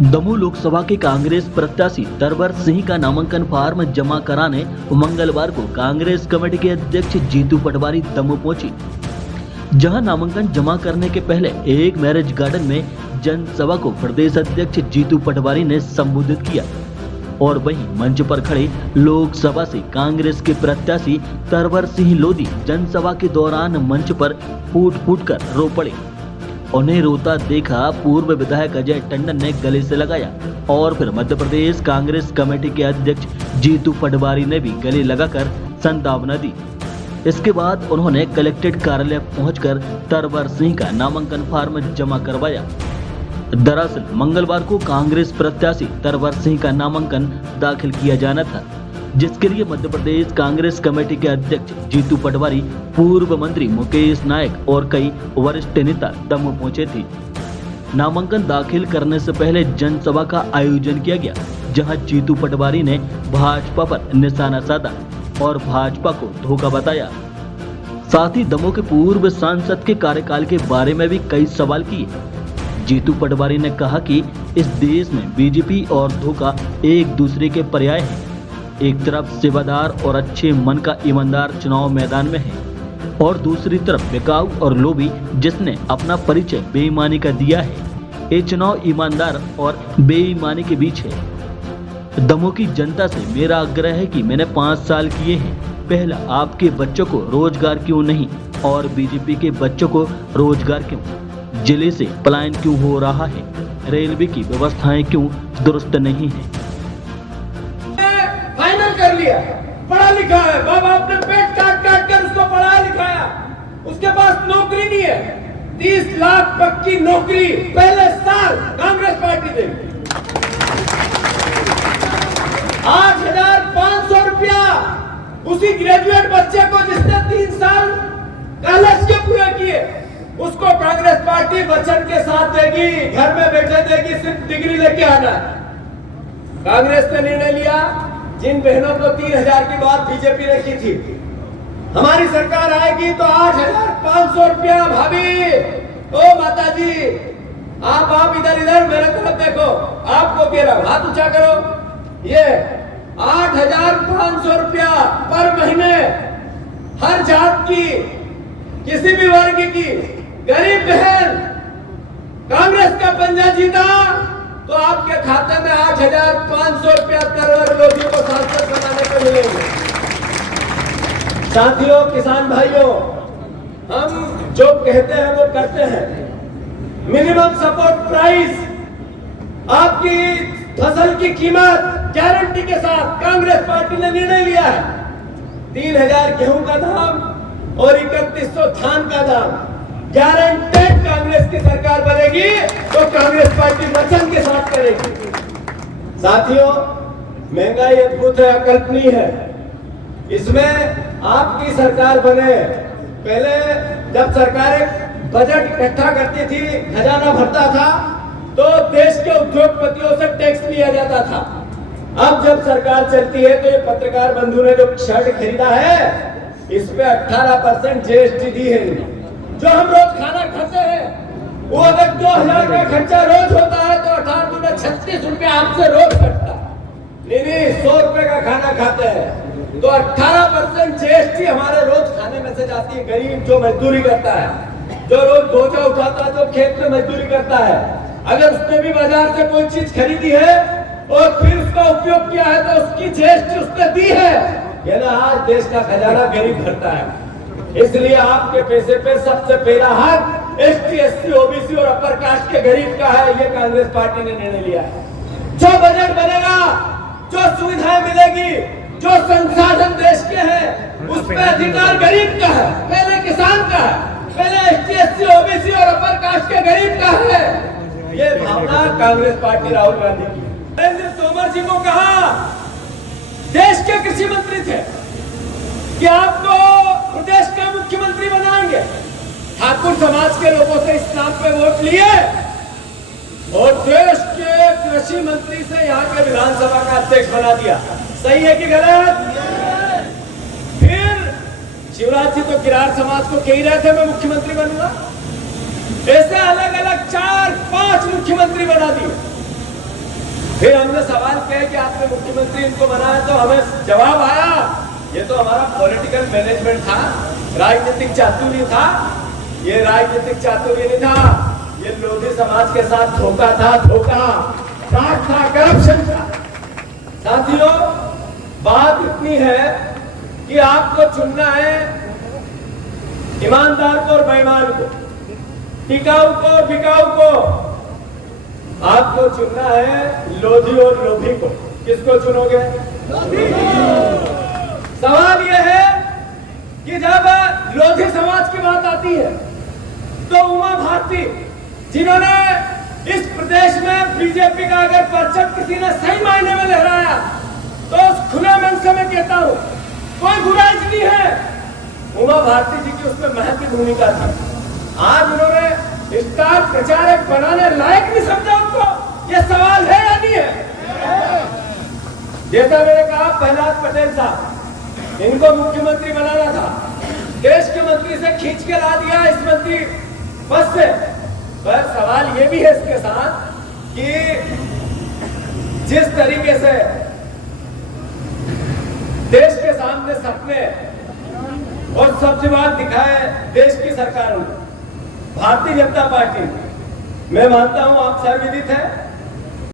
दमोह लोकसभा के कांग्रेस प्रत्याशी तरवर सिंह का नामांकन फॉर्म जमा कराने मंगलवार को कांग्रेस कमेटी के अध्यक्ष जीतू पटवारी दमोह पहुंची, जहां नामांकन जमा करने के पहले एक मैरिज गार्डन में जनसभा को प्रदेश अध्यक्ष जीतू पटवारी ने संबोधित किया और वहीं मंच पर खड़े लोकसभा से कांग्रेस के प्रत्याशी तरवर सिंह लोधी जनसभा के दौरान मंच पर फूट कर रो पड़े। उन्हें रोता देखा पूर्व विधायक अजय टंडन ने गले से लगाया और फिर मध्य प्रदेश कांग्रेस कमेटी के अध्यक्ष जीतू पटवारी ने भी गले लगाकर संतावना दी। इसके बाद उन्होंने कलेक्ट्रेट कार्यालय पहुंचकर तरवर सिंह का नामांकन फॉर्म जमा करवाया। दरअसल मंगलवार को कांग्रेस प्रत्याशी तरवर सिंह का नामांकन दाखिल किया जाना था, जिसके लिए मध्य प्रदेश कांग्रेस कमेटी के अध्यक्ष जीतू पटवारी, पूर्व मंत्री मुकेश नायक और कई वरिष्ठ नेता दमोह पहुंचे थे। नामांकन दाखिल करने से पहले जनसभा का आयोजन किया गया, जहां जीतू पटवारी ने भाजपा पर निशाना साधा और भाजपा को धोखा बताया। साथ ही दमोह के पूर्व सांसद के कार्यकाल के बारे में भी कई सवाल किए। जीतू पटवारी ने कहा कि इस देश में बीजेपी और धोखा एक दूसरे के पर्याय हैं। एक तरफ सेवादार और अच्छे मन का ईमानदार चुनाव मैदान में है और दूसरी तरफ बिकाऊ और लोभी जिसने अपना परिचय बेईमानी का दिया है। ये चुनाव ईमानदार और बेईमानी के बीच है। दमोह की जनता से मेरा आग्रह है कि मैंने 5 साल किए हैं। पहला, आपके बच्चों को रोजगार क्यों नहीं और बीजेपी के बच्चों को रोजगार क्यों? जिले से पलायन क्यों हो रहा है? रेलवे की व्यवस्थाएं क्यों दुरुस्त नहीं है? फाइनल कर लिया, पढ़ा लिखा है, बाबा अपने पेट काट कर उसको पढ़ा लिखाया, उसके पास नौकरी नहीं है। 30 लाख पक्की नौकरी पहले साल कांग्रेस पार्टी देगी। 8,500 रुपया उसी ग्रेजुएट बच्चे को जिसने 3 साल कॉलेज के पूरे किए, उसको कांग्रेस पार्टी वचन के साथ देगी, घर में बैठे देगी, सिर्फ डिग्री लेके आना। कांग्रेस ने निर्णय लिया, जिन बहनों को 3,000 की बात बीजेपी ने की थी, हमारी सरकार आएगी तो 8,500 रुपया। भाभी, ओ माता जी, आप इधर मेरे तरफ देखो, आपको कह रहा हूं, हाथ ऊंचा करो। ये 8,500 रुपया पर महीने, हर जात की, किसी भी वर्ग की गरीब बहन कांग्रेस का पंजा जीता तो आपके खाते में 8,500 रुपया तरवर लोधी को सांसद बनाने को मिलेंगे। साथियों, किसान भाइयों, हम जो कहते हैं वो करते हैं। मिनिमम सपोर्ट प्राइस, आपकी फसल की कीमत गारंटी के साथ कांग्रेस पार्टी ने निर्णय लिया है। 3,000 गेहूं का दाम और 3100 धान का दाम गारंटेड कांग्रेस की सरकार बनेगी तो कांग्रेस पार्टी वचन के साथ करेगी। साथियों, महंगाई अद्भुत है, अकल्पनीय है। इसमें आपकी सरकार बने, पहले जब सरकारें बजट इकट्ठा करती थी, खजाना भरता था, तो देश के उद्योगपतियों से टैक्स लिया जाता था। अब जब सरकार चलती है तो ये पत्रकार बंधु ने जो शर्ट खरीदा है, इस पे 18% जीएसटी दी है। जो हम रोज खाना खाते हैं, वो अगर 2,000 का खर्चा रोज होता है तो 18-36 रुपया आपसे रोज कटता है। नहीं, 100 रुपए का खाना खाते हैं तो 18% जीएसटी हमारे रोज खाने में से जाती है। गरीब जो मजदूरी करता है, जो रोज बोझा उठाता है, जो खेत में मजदूरी करता है, अगर उसने भी बाजार से कोई चीज खरीदी है और फिर उसका उपयोग किया है तो उसकी जीएसटी उसने दी है। ये ना, आज देश का खजाना गरीब भरता है। इसलिए आपके पैसे पे सबसे पहला हक एसटी, एससी, ओबीसी और अपर कास्ट के गरीब का है। ये कांग्रेस पार्टी ने निर्णय लिया है। जो बजट बनेगा, जो सुविधाएं मिलेगी, जो संसाधन देश के हैं, उस पर अधिकार गरीब का है, पहले किसान का है, पहले एसटी, एससी, ओबीसी और अपर कास्ट के गरीब का है। ये भावना कांग्रेस पार्टी राहुल गांधी की। नरेंद्र तोमर जी को कहा, देश के कृषि मंत्री थे, कि आपको प्रदेश का मुख्यमंत्री बनाएंगे। ठाकुर समाज के लोगों से इस नाम पे वोट लिए और देश के कृषि मंत्री से यहाँ के विधानसभा का अध्यक्ष बना दिया। सही है कि गलत? फिर शिवराज जी तो किरार समाज को कह रहे थे मैं मुख्यमंत्री बनूंगा। ऐसे अलग अलग 4-5 मुख्यमंत्री बना दिए। फिर हमने सवाल किया कि आपने मुख्यमंत्री इनको बनाया, तो हमें जवाब आया ये तो हमारा पॉलिटिकल मैनेजमेंट था, राजनीतिक चातुर्य था। ये राजनीतिक चातुर्य नहीं था, ये लोधी समाज के साथ धोखा था, धोखा था, करप्शन था। साथियों, बात इतनी है कि आपको चुनना है ईमानदार को और बेईमान को, टिकाऊ को और बिकाऊ को। आपको चुनना है लोधी और लोभी को। किसको चुनोगे? सवाल यह है कि जब लोधी समाज की बात आती है तो उमा भारती, जिन्होंने इस प्रदेश में बीजेपी का अगर परचम किसी ने सही मायने में लहराया तो उस खुले मन से मैं कहता हूं कोई बुराई नहीं है, उमा भारती जी की उसमें महत्वपूर्ण भूमिका थी। आज उन्होंने स्टार प्रचारक बनाने लायक नहीं समझा उनको। यह सवाल है या नहीं है? जैसा मैंने कहा, प्रहलाद पटेल साहब, इनको मुख्यमंत्री बनाना था, देश के मंत्री से खींच के ला दिया इस मंत्री पद से। पर सवाल ये भी है इसके साथ कि जिस तरीके से देश के सामने सपने और सब्जबाग दिखाए देश की सरकारों ने, भारतीय जनता पार्टी, मैं मानता हूं आप सर्वविदित है